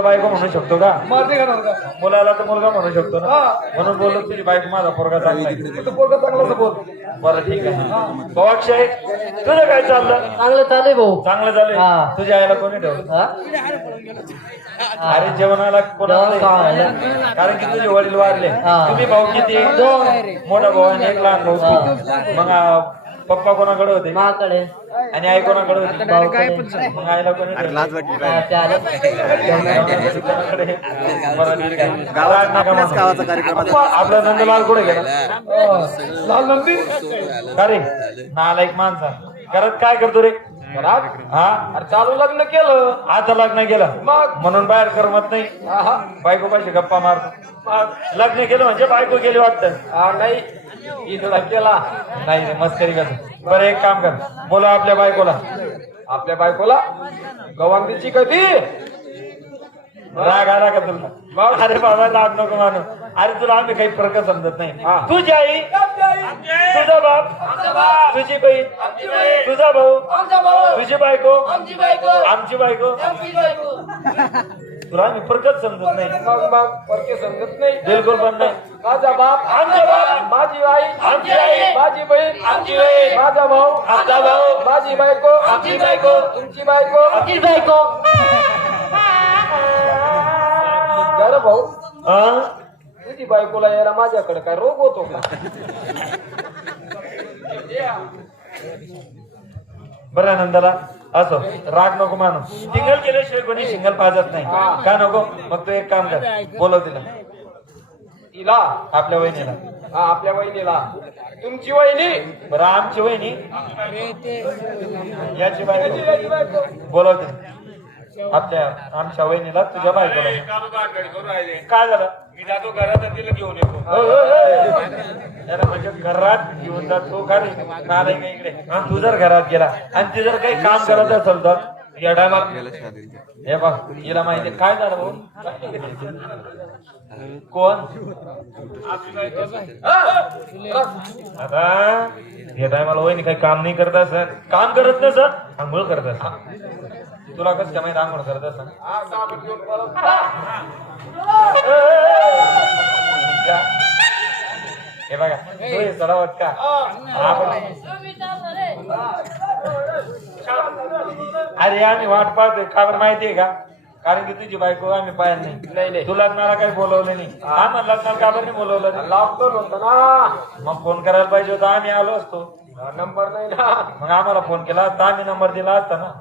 मुलाला बायको म्हणू शकतो का? मारते का नव्हता मुलाला तर मुलगा म्हणू शकतो ना. म्हणून बोललो तुझी बायको माझा पोरगा चांगला आहे. तू पोरगा चांगलाच बोल. बरं ठीक आहे. भाऊ अक्षय तुझं काय चाललं? चांगलं चालू भाऊ. चांगलं झालंय. हा. तुझ्या आईला कोणी ठेवलं? हा? अरे जेवणाला कोणाला कारण की तुझे वडील वारले. हा. तुम्ही भाऊ किती? दोन. मोठा भाऊ आणि एक लहान भाऊ. मग पप्पा कोणाकडे होते माकडे आणि आई कोणाकडे होती? भाऊकडे. मग आईला कोणी ठेवलं? हा, त्याला. आपला नंदलाल कुठे गेला? लाल नंदी का रे नालायक माणसा घरात काय करतो रे? हा अरे चालू लग्न केलं आता लग्न केलं मग म्हणून बाहेर करमत नाही. हा बायको पाशी गप्पा मारतो. लग्न केलं म्हणजे बायको केली वाटतं. नाही ईदला केला नाही रे मस्करी कर. बरं एक काम कर बोला आपल्या बायकोला. आपल्या बायकोला गवांगीची कधी राग आला का तुला? अरे बाबा राग नको मानू. अरे तुला आम्ही काही फरक समजत नाही. तुझी आई तुझा बाप तुझी बहीण तुझा भाऊ तुझी बायको आमची बायको तुला आम्ही फरकच समजत नाही. मग परके समजत नाही बिलकुल पण नाही. माझा बाप आमचा बाप माझी आई आमची आई माझी बहीण आमची बहीण माझा भाऊ आमचा भाऊ माझी बायको आमची बायको तुमची बायको आमची बायको. कर भाऊ हा? तुझी बायकोला यायला माझ्याकडे काय रोग होतो का? बरं नंदाला असो राग नको मानू. सिंगल केल्याशिवाय कोणी सिंगल पाजत नाही. का नको? मग तू एक काम कर बोलव तिला तिला आपल्या वहिनीला. हा आपल्या वहिनीला तुमची वहिनी बरं आमची वहिनी याची बायको बोलव तिला. आमच्या वहिनीला तुझ्या बायकोला. काय झालं? मी जातो घरात तिला घेऊन येतो. त्याला म्हणजे घरात घेऊन जातो का रे? नालाय का इकडे? तू जर घरात गेला आणि ती जर काही काम करत असेल तर या टायमात हे बघ हिला माहिती काय झालं भाऊ? कोण आता या टायमाला वहिनी काही काम नाही करत असं काम करत नाही सर आंघोळ करत असं. तुला कसं काय माहिती आंघोळ करत असं? हे बघा तू चढावत का? अरे आम्ही वाट पाहतोय का बरं माहितीये का? कारण की तुझी बायको आम्ही पाहिलं नाही. तू लग्नाला काही बोलवलं नाही. आम्हाला लग्नाला का बरं नाही बोलवलं? लॉकडाऊन होतं ना मग फोन करायला पाहिजे होता. आम्ही आलो असतो. नंबर नाही ना मग आम्हाला फोन केला असता आम्ही नंबर दिला असता ना.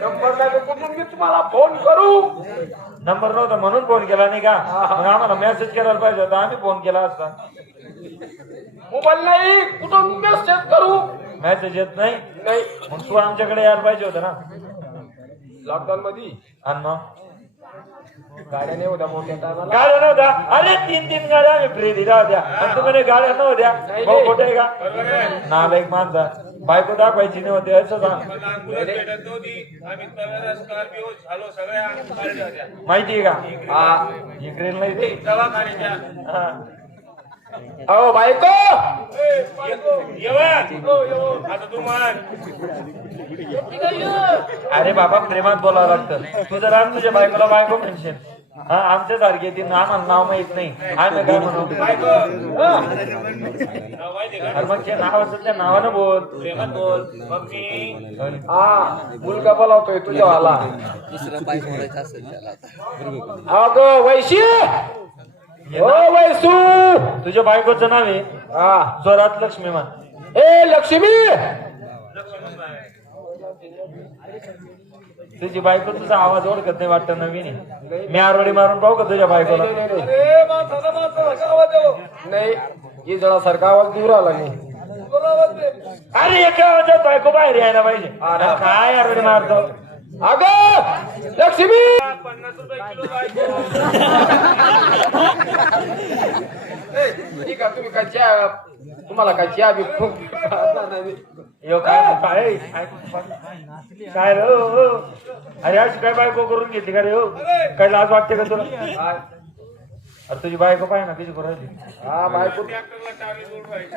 नंबर नाही तर कुठून मी तुम्हाला फोन करू? नंबर नव्हता म्हणून फोन केला नाही का? मग आम्हाला मेसेज करायला पाहिजे होता. आम्ही फोन केला असता. मोबाईल नाही कुठून मेसेज करू? मेसेज येत नाही. नाही मग तू आमच्याकडे यायला पाहिजे होता ना. लॉकडाऊन मध्ये आणि मग गाड्या नाही होत्या मोठ्या टायमाला. गाड्या नव्हत्या. अरे 3 गाड्या आम्ही फ्री दिल्या होत्या आणि तुम्ही गाड्या नव्हत्या. भाऊ खोटे आहे का? नालायक माणसा बायको दाखवायची नव्हती असं सांग. भेटत नव्हती. आम्ही तवेरा स्कॉर्पिओ झालो सगळ्या गाड्या होत्या. माहितीये का? हा इकडे नाही ते. दवाखान्याच्या हा. अहो बायको आता तू मान अरे बाबा प्रेमात बोलावं लागतं. तू जर आज तुझ्या बायकोला बायको म्हणशील हा आमच्या सारखी ती आम्हाला नाव माहित नाही. आम्ही काय म्हणू? अरे मग जे नाव असेल त्या नावानं बोल. प्रेमात बोल. मग मी हा मुलगा बोलावतोय तुझ्या वाला. दुसरं पाय मोडायचं असेल त्याला. अगं वैशी ओ वैसू तुझ्या बायकोचं नाव आहे हा जोरात लक्ष्मीमान. ए लक्ष्मी तुझी बायको तुझा आवाज ओळखत नाही वाटतं नवीन आहे. मी आरवडी मारून पाहू का तुझ्या बायकोला? नाही ही जळासारखा आवाज दूर आला नाही. अरे एका आवाजात बायको बाहेर यायला पाहिजे. अरे काय आरवडी मारतो? अगं लक्ष्मी 50 रुपये किलो बायको. ठीक आहे तुम्ही काय चहा तुम्हाला काय चहा बी यो काय काय काय रे हो? अरे अशी काय बायको करून घेतली का रे हो? काय लाज वाटते का तुला? अरे तुझी बायको पाहिजे ना किती करून हा बायको ट्रॅक्टरला टाळी जोड व्हायची.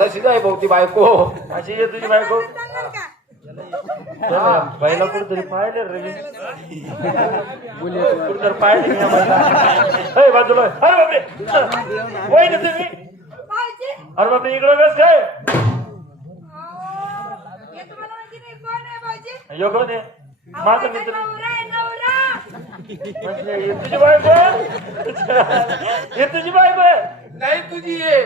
तशीच आहे भाऊ ती बायको. अशी आहे तुझी बायको. बाईला कुठतरी पाहिले रवी कुठतरी पाहिले की नाही बाईला? ए, बाजूला होय. अरे बापरे वय ना तुम्ही भाऊजी, अरे बापरे इकडं कस काय हे तुम्हाला माहिती नाही कोण आहे भाऊजी? योग ने अहो, माझा माझा मित्र नवरा आहे, नवरा. म्हणजे हे तुझी बायको हे तुझी बायको आहे? नाही तुझी आहे.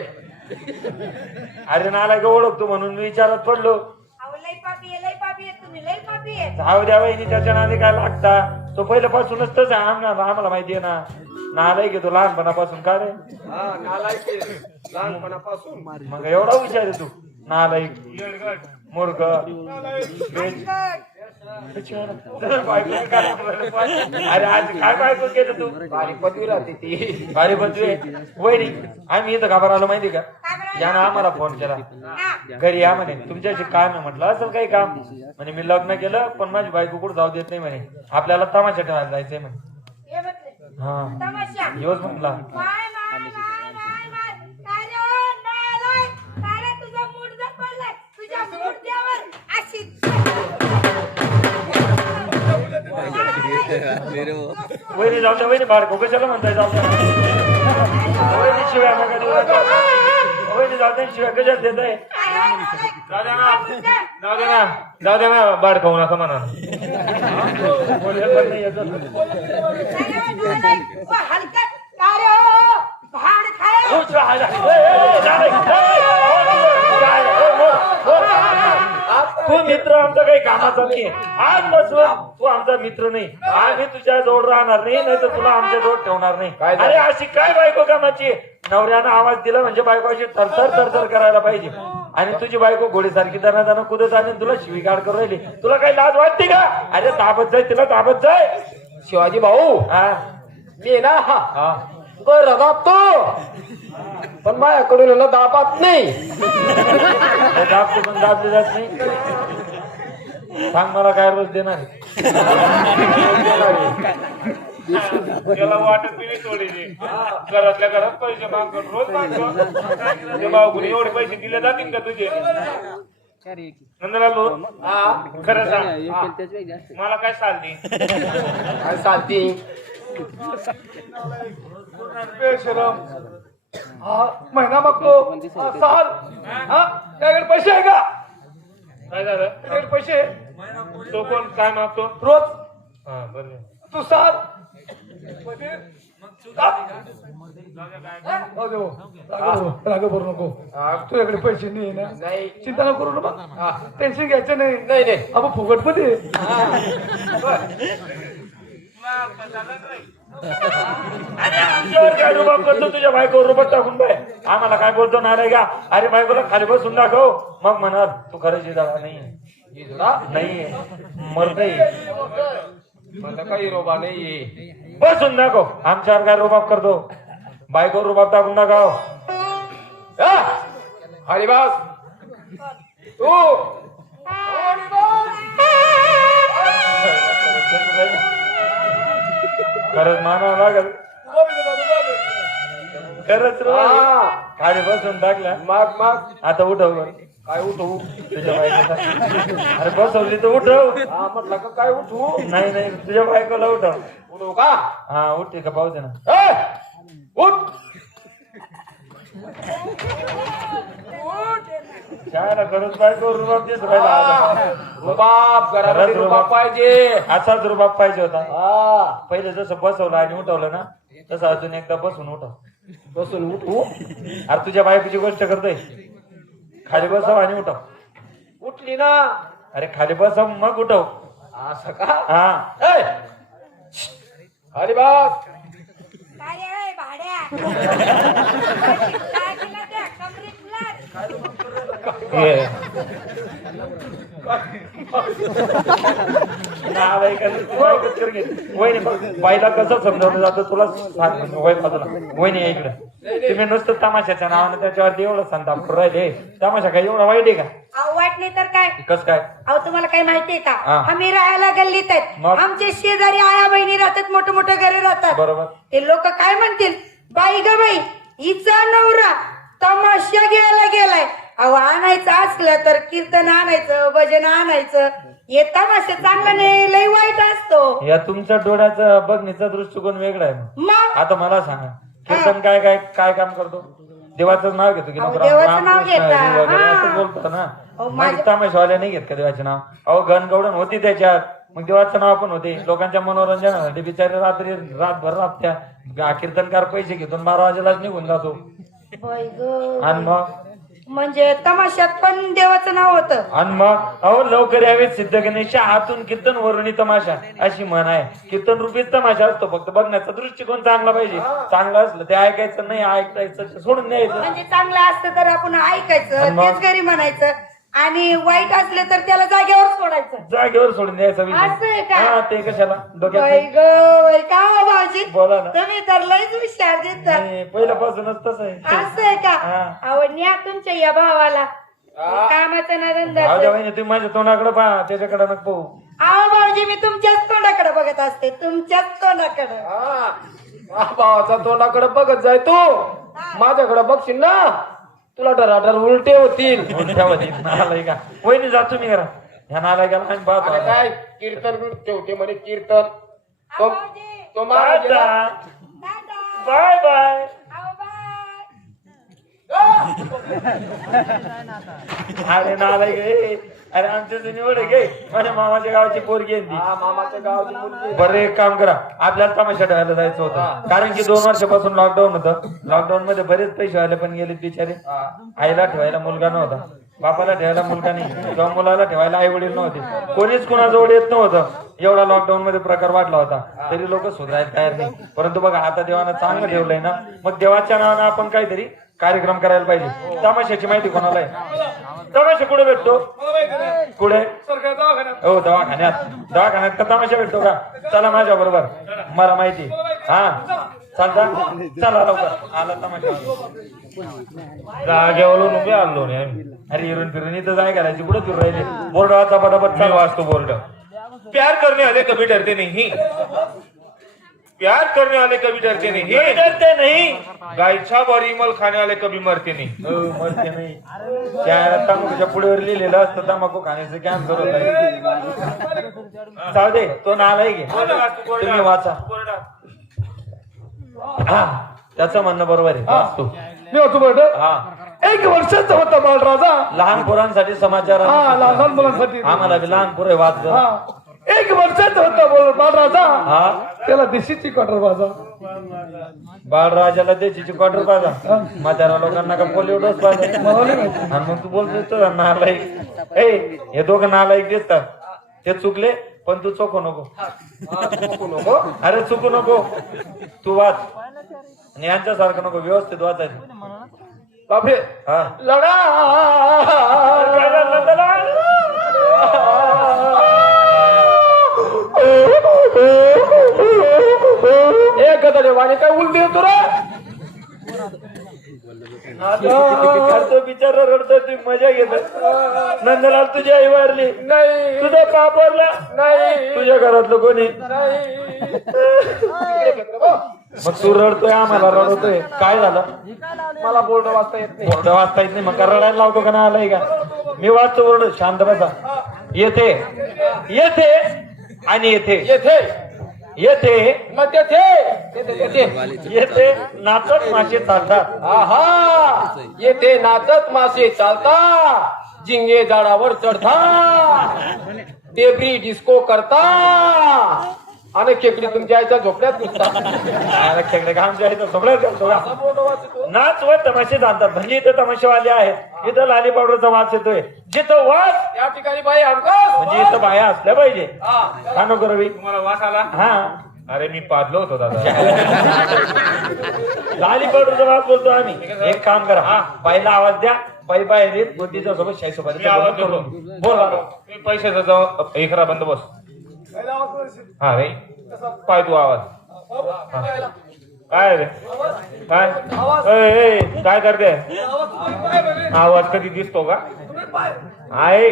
अरे नाला ग ओळखतो म्हणून मी विचारात पडलो. अहो, लई पापी आहे, लई पापी आहे तुम्ही, लई पापी आहे. जाऊ द्या वहिनी त्याच्या नादी काय लागता तो पहिल्यापासूनच तसं आहे. आम्हाला माहिती आहे ना नालाय घेतो लहानपणापासून का रे हा नालायक आहे. लहानपणापासून मग एवढा हुशार आहे तू नालायक मूर्ख अरे आज काय बायको केलं तू बारीक पदवी राहते ती. भारी बदली वहिनी आम्ही इथं घाबर आलो माहिती का यानं आम्हाला फोन केला हा. घरी या म्हणे तुमच्याशी काम आहे म्हटलं असेल काही काम म्हणे मी लग्न केलं पण माझी बायको कुठं जाऊ देत नाही म्हणे आपल्याला तमाशा ठेवायला जायचंय म्हणे हे म्हटले. हा तमाशा. योच म्हटला माय, माय, माय, माय, माय. काय रे ओ, नालाय. काय रे तुझा मुडदा पडलाय. तुझ्या मुडद्यावर अशी वहिनी जाऊ द्या वहिनी बारको कशाला म्हणताय जाऊ द्या वहिनी शिव्या नका देऊ नका. वहिनी जाऊ द्या शिव्या कशाला देत आहे जाऊ द्या ना जाऊ द्या ना जाऊ द्या ना बाड खाऊ नका म्हणा बोलले पण नाही येत. हलकट. काय रे ओ, भाड खाय. उठ राहा, जा. ए, ए, जा रे. ए, काय? ए, बोल, बोल. तू मित्र आमचा काही कामाचा नाही आजपासून तू आमचा मित्र नाही आम्ही तुझ्या जवळ राहणार नाही नाही तर तुला आमच्या जवळ ठेवणार नाही. काय झालं? अरे अशी काय बायको कामाची नवऱ्यानं आवाज दिला म्हणजे बायको अशी तरतर तरतर करायला पाहिजे आणि तुझी बायको घोडीसारखी दना दना कुदत आणि तुला शिवीगाळ करू राहिली तुला काही लाज वाटते का अरे ताबत जाय तिला ताबत जाय. शिवाजी भाऊ हा मी ना हा हा बर दाबतो पण माझ्याकडून ना दाबात नाही. दाबते पण दाबले जात नाही. सांग मला काय रोज देणार त्याला वाटत बी नाही थोडी घरातल्या घरात पैसे मागून रोज मागतो ते भाऊ एवढे पैसे दिले जातील का तुझे नंदलाल खरं सांग मला काय चालली काय चालती महिना मागतो साल हा त्याकडे पैसे आहे का काय झालं त्याकडे पैसे तो कोण काय मागतो रोज हा बरं तू साल राग भरू नको तुझ्याकडे पैसे नाही ना नाही चिंता नको करू ना टेन्शन घ्यायचं नाही नाही नाही आपण फुकट मध्ये आमच्यावर काय रुबाब करतो तुझ्या बायकोवर रुबाब टाकून बाय आम्हाला काय बोलतो ना रे का अरे बायकोला खाली बसून दाखव मग म्हणाल तू खरंच झाला नाही नाही मर नाही मला काही रोबा नाही. बसून दाखव आमच्यावर काय रुबाब करतो बायकोवर रुबाब टाकून दाखव. हरिबास तू खरंच मानावं लागल खरंच रो हा. खाली बसून टाकला माग माग आता उठव बरं. काय उठवू तुझ्या बायकोला अरे बसवली तर उठव हा म्हटलं का काय उठवू नाही नाही तुझ्या बायकोला उठव उठवू का हा उठते का पाहू दे ना ए, उठ शाळेला खरंच बायको रुबाब दिस राहिला रुबाब घरामध्ये रुबाब पाहिजे. असाच रुबाब पाहिजे होता हा पहिले जसं बसवलं आणि उठवलं ना तसं अजून एकदा बसून उठव. बसून उठवू अरे तुझ्या बायकोची गोष्ट करतोय खाली बसव आणि उठव. उठली ना अरे खाली बसव मग उठव. असं का हा ए, हरिबास काय रे भाड्या. काय केलं त्या कमरेतला? ये. नालायक आहे, तू बायकोच कर घे. वहिनी बघ, बाईला कसं समजावलं जातं तुला सांग म्हणजे वय बाजूला वहिनी आहे इकडे तुम्ही नुसतं तमाशाच्या नावानं त्याच्यावरती एवढं संताप करून राहिले तमाशा काय एवढा वाईट आहे का अहो वाट नाही तर काय. कस काय अहो तुम्हाला काही माहितीये का हा. आम्ही राहायला गल्लीत आहेत मग? आमचे शेजारी आया बहिणी राहतात मोठे मोठे घरे राहतात बरोबर ते लोक काय म्हणतील बाई ग बाई हिचा नवरा तमाशा घ्यायला गेलाय. अहो आणायचं असलं तर कीर्तन आणायचं भजन आणायचं हे तमाशा चांगला नाही लय वाईट असतो. या तुमच्या डोळ्याचा बघण्याचा दृष्टिकोन वेगळा आहे. मग आता मला सांगा कीर्तन काय काय काय काम करतो? देवाचं नाव घेतो की अहो, नको? देवाचं नाव रामकृष्ण घेता. हरी वगैरे हा. असं बोलतो ना. अहो, मग तमाशावाल्या नाही घेत का देवाचे नाव? अहो घनगौडण होती त्याच्यात, मग देवाचं नाव पण होते. लोकांच्या मनोरंजनासाठी बिचारे रातभर राबत्या. कीर्तनकार पैसे घेतो 12 वाजेलाच निघून जातो. बाई गं. आणि मग म्हणजे तमाशात पण देवाचं नाव होतं. आणि मग अहो लवकर यावेत सिद्ध गणेश हातून कीर्तन वरुणी तमाशा अशी म्हण आहे. कीर्तन रूपीच तमाशा असतो, फक्त बघण्याचा दृष्टिकोन चांगला पाहिजे. चांगलं असलं ते ऐकायचं नाही, ऐकायचं सोडून द्यायचं. म्हणजे चांगलं असतं तर आपण ऐकायचं, आणि मग? तेच घरी म्हणायचं, आणि वाईट असले तर त्याला जागेवर सोडायचं. जागेवर सोडून द्यायचं असं आहे विषय. का? हा ते कशाला बाई डोक्यात गं, बाई का हो भाऊजी? बोला ना. तुम्ही तर लयच हुशार दिसतात. नाही, पहिल्यापासूनच तसं आहे. असं आहे का? हा. अहो न्या तुमच्या या भावाला कामाचा ना जाऊ धंदा. द्या वहिनी, तुम्ही माझ्या तोंडाकडे पहा, त्याच्याकडे नको पाहू. अहो भाऊजी मी तुमच्याच तोंडाकडे बघत असते, तुमच्याच तोंडाकडे. भावाचा तोंडाकडे बघत जाय तू, माझ्याकडे बघशील ना तुला डराडर उलटे होतील. ठेवती नालाय का वहिनी, जा तुम्ही करा. ह्या नालाय का आम्ही पाहतो. अरे काय कीर्तन ठेवते म्हणे कीर्तन. अहो, भाऊजी. तो महाराज आहे ना? टाटा. Bye bye. अहो, बाय. अरे नालाय गे. अरे आमच्या निवड गे, माझ्या मामाच्या गावाची पोरगी आहे ती. हा, मामाच्या गावाची मुलगी. बरं एक काम करा, आपल्याला तमाशा ठेवायला जायचं होतं. कारण की 2 वर्षापासून लॉकडाऊन होतं. लॉकडाऊन मध्ये बरेच पैसे व्हायला पण गेले बिचारे. आईला ठेवायला मुलगा नव्हता, बापाला ठेवायला मुलगा नाही, किंवा मुलाला ठेवायला आई वडील नव्हते. कोणीच कुणाजवळ येत नव्हतं. एवढा लॉकडाऊन मध्ये प्रकार वाढला होता, तरी लोक सुधारायला तयार नाही. परंतु बघा आता देवानं चांगलं ठेवलंय ना, मग देवाच्या नावानं आपण काहीतरी कार्यक्रम करायला पाहिजे. तमाशाची माहिती कोणाला आहे? तमाशा कुठे भेटतो? कुठे? सरकार दवाखान्यात. हो दवाखान्यात. दवाखान्यात का तमाशा भेटतो का? चला माझ्या बरोबर, मला माहिती. हा चालता, चला लवकर. आला तमाशा. जागेवरून उभे आलो नाही आम्ही. अरे इरून फिरून इथं जाय करायची, कुठे फिरून राहिले? बोर्ड वाचा पटापट मी चालू. वाचतो बोर्ड. प्यार करने वाले कभी डरते नहीं, प्यार करने वाले कभी डरते नहीं, डरते नाही. गायछाप और इमल खाने वाले कभी मरते नहीं. मरते नाही. त्या तंबाखूच्या पुढेवर लिहिलेलं असतं तंबाखू खाण्याचं कॅन्सर होत आहे. जाऊ दे, तो नालाय घे. तुम्ही वाचा. हा त्याचं म्हणणं बरोबर आहे. वाचतो. मी होतो बरं. हा 1 वर्षाचा होता बाळराजा. लहान पोरांसाठी समाचार. हा, लहान मुलांसाठी. आम्हाला बी लहान पोरं वाच. हा 1 वर्षाचा होता बाळराजा. हा त्याला देशीची कटर बाजा. बाळराजाला देशीची क्वार्टर पाहिजा, म्हातारा लोकांना का पोलिओ डोस पाहिजे. आणि मग तू बोलतो नालायक. हे दोघं नालायक दिसतात. ते चुकले पण तू चुकू नको. अरे चुकू नको, तू वाच. आणि यांच्यासारखं नको, व्यवस्थित वाचायचं. बापरे हा लढा. एक गदडेवाने काय उलटी होतो रे. तो बिचारा रडतोय, तुम्ही मजा घेत. नंदलाल तुझी आई वारली नाही तुझा बाप वारला नाही तुझ्या घरातलं कोणी. नाही. मग तू रडतोय, आम्हाला रडवतोय. काय झालं? मला बोर्ड वाचता येत नाही. बोर्ड वाचता येत नाही, मग रडायला लावतो का ना? आलाय का? मी वाचतो बोर्ड. शांत बसा. येथे येथे आणि येथे येथे येथे मग तेथे येथे नाचत मासे चालतात. आहा येथे नाचत मासे चालता. जिंगे झाडावर चढता. टेबरी डिस्को करता. आणि खेकडी तुमच्या आईच्या झोपड्यात घुसता. खेकडे का आमच्या इथं सगळं करतो का? नाच व तमाशे जाणतात. म्हणजे इथं तमाशेवाले आहेत. इथं लाली पावडरचा वास येतोय. जिथं वास या ठिकाणी बाई हमखास. म्हणजे इथं बाया असल्या पाहिजे. का नको रवी? तुम्हाला वास आला? हा अरे मी पाजलो होतो दादा. लाली पावडरचा वास बोलतो आम्ही. एक काम करा, हा पहिला आवाज द्या. बाई बाहेर येईल, गोटीच्या सोबत शाही सोबत मी आवाज देतो. बोला. मी पैशाचा जाऊ एकरा बंदोबस्त. हा रे पाय तू आवाज. काय रे काय काय करते? आवाज कधी दिसतो का? आहे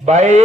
बाई